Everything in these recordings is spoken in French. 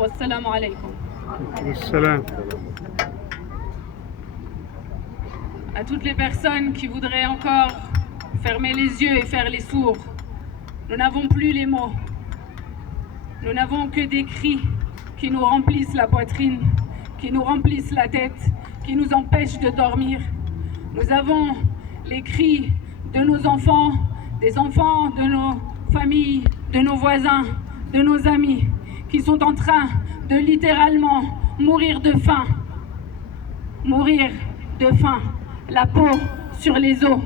wassalamu alaykum. Salam. À toutes les personnes qui voudraient encore fermer les yeux et faire les sourds, nous n'avons plus les mots. Nous n'avons que des cris qui nous remplissent la poitrine, qui nous remplissent la tête, qui nous empêchent de dormir. Nous avons les cris de nos enfants, des enfants de nos familles, de nos voisins, de nos amis, qui sont en train de littéralement mourir de faim. Mourir de faim, la peau sur les os.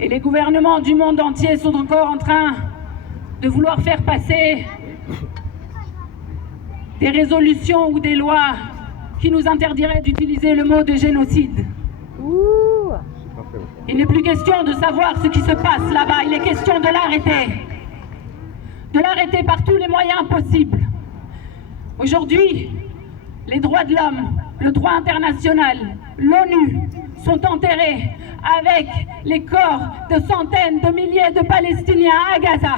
Et les gouvernements du monde entier sont encore en train de vouloir faire passer des résolutions ou des lois qui nous interdiraient d'utiliser le mot de génocide. Il n'est plus question de savoir ce qui se passe là-bas, il est question de l'arrêter. De l'arrêter par tous les moyens possibles. Aujourd'hui, les droits de l'homme, le droit international, l'ONU sont enterrés avec les corps de centaines de milliers de Palestiniens à Gaza.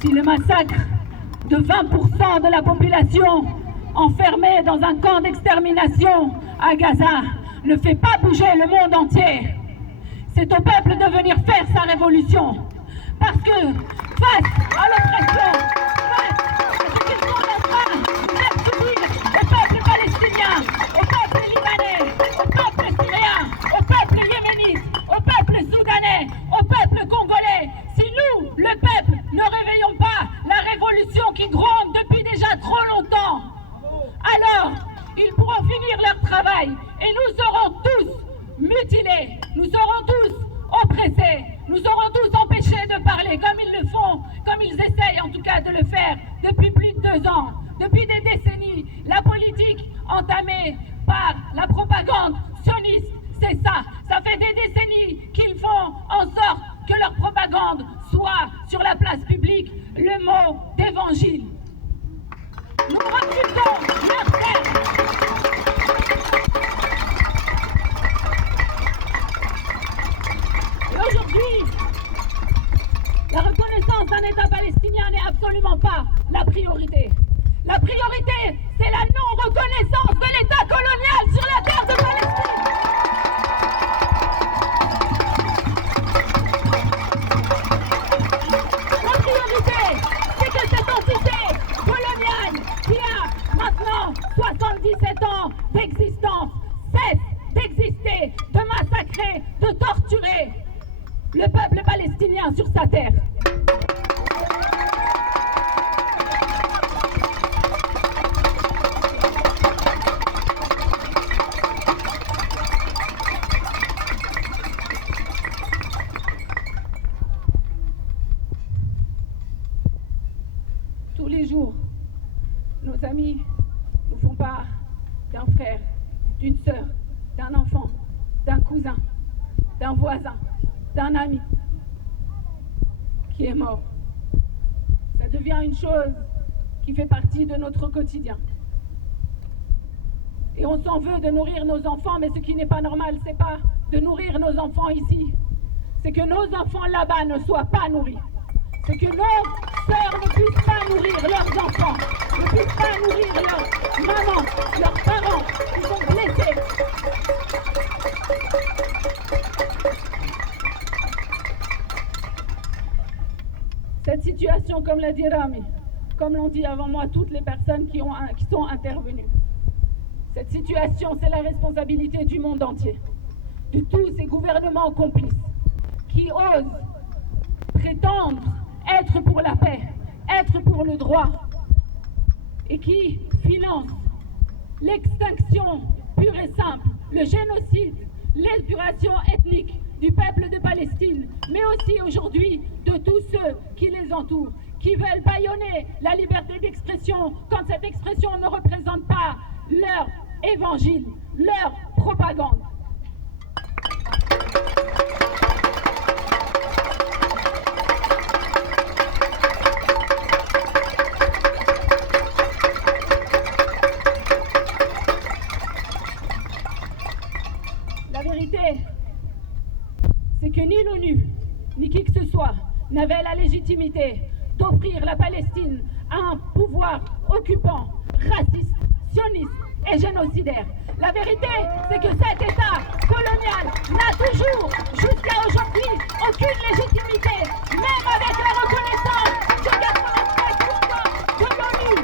Si le massacre de 20% de la population enfermée dans un camp d'extermination à Gaza ne fait pas bouger le monde entier, c'est au peuple de venir faire sa révolution. Parce que face à l'oppression, face à ce qu'ils sont en train de faire subir au peuple palestinien, au peuple libanais, au peuple syrien, au peuple yéménite, au peuple soudanais, au peuple congolais, si nous, le peuple, ne réveillons pas la révolution qui gronde depuis déjà trop longtemps, alors ils pourront finir leur travail et nous serons tous mutilés, nous serons tous oppressés, nous serons tous empêchés de parler comme ils le font, comme ils essayent en tout cas de le faire depuis plus de 2 ans, depuis des décennies. La politique entamée par la propagande sioniste, c'est ça. Ça fait des décennies qu'ils font en sorte que leur propagande soit sur la place publique le mot d'évangile. Nous refusons leur terre. Et aujourd'hui, la reconnaissance d'un État palestinien n'est absolument pas la priorité. La priorité, c'est la non-reconnaissance de l'État colonial sur la terre de Palestine. La priorité, c'est que cette entité coloniale qui a maintenant 77 ans d'existence cesse d'exister, de massacrer, de torturer le peuple palestinien sur sa terre. Tous les jours, nos amis nous font part d'un frère, d'une sœur, d'un enfant, d'un cousin, d'un voisin, d'un ami qui est mort. Ça devient une chose qui fait partie de notre quotidien. Et on s'en veut de nourrir nos enfants, mais ce qui n'est pas normal, c'est pas de nourrir nos enfants ici. C'est que nos enfants là-bas ne soient pas nourris. C'est que nos sœurs ne puissent pas nourrir leurs enfants, ne puissent pas nourrir leurs mamans, leurs parents qui sont blessés. Cette situation, comme l'a dit Rami, comme l'ont dit avant moi toutes les personnes qui sont intervenues, cette situation, c'est la responsabilité du monde entier, de tous ces gouvernements complices qui osent prétendre être pour la paix, être pour le droit, et qui financent l'extinction pure et simple, le génocide, l'épuration ethnique du peuple de Palestine, mais aussi aujourd'hui de tous ceux qui les entourent, qui veulent bâillonner la liberté d'expression quand cette expression ne représente pas leur évangile, leur propagande. vérité, c'est que ni l'ONU, ni qui que ce soit, n'avait la légitimité d'offrir la Palestine à un pouvoir occupant, raciste, sioniste et génocidaire. La vérité, c'est que cet État colonial n'a toujours, jusqu'à aujourd'hui, aucune légitimité, même avec la reconnaissance de 93% de l'ONU.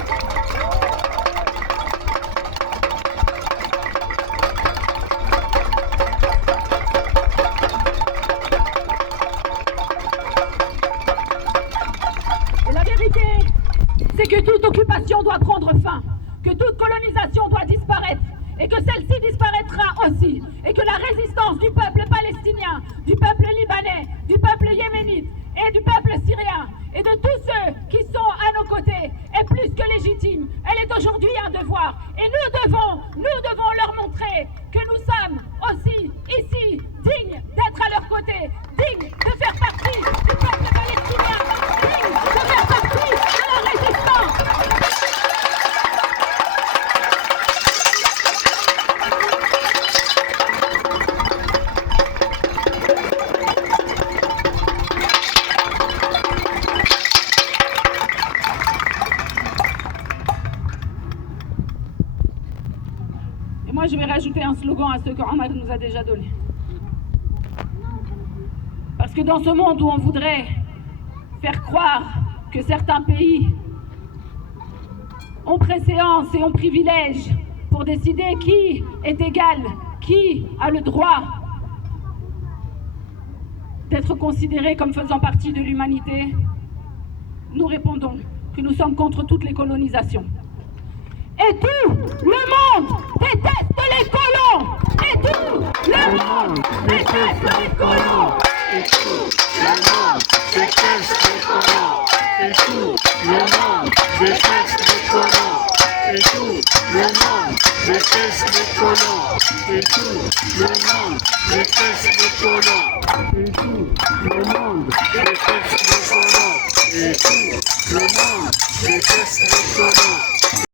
Et la vérité, c'est que toute occupation doit prendre fin, que toute colonisation doit disparaître, et que celle-ci disparaîtra aussi, et que la résistance du peuple palestinien, du peuple libanais, du peuple yéménite et du peuple syrien, et de tous ceux qui sont à nos côtés, est plus que légitime. Elle est aujourd'hui un devoir, et nous devons leur montrer que nous sommes aussi ici dignes d'être à leur côté, dignes de faire partie du peuple palestinien, dignes de faire partie de la résistance. Et moi, je vais rajouter un slogan à ce qu'Omar nous a déjà donné. Parce que dans ce monde où on voudrait faire croire que certains pays ont préséance et ont privilège pour décider qui est égal, qui a le droit d'être considéré comme faisant partie de l'humanité, nous répondons que nous sommes contre toutes les colonisations. Et tout le monde déteste les colons. Et tout le monde déteste les colons. Et tout le monde déteste les colons. Et tout le monde déteste les colons. Et tout le monde déteste les colons. Et tout le monde déteste les colons. Et tout le monde déteste les colons. Et tout le monde déteste les colons.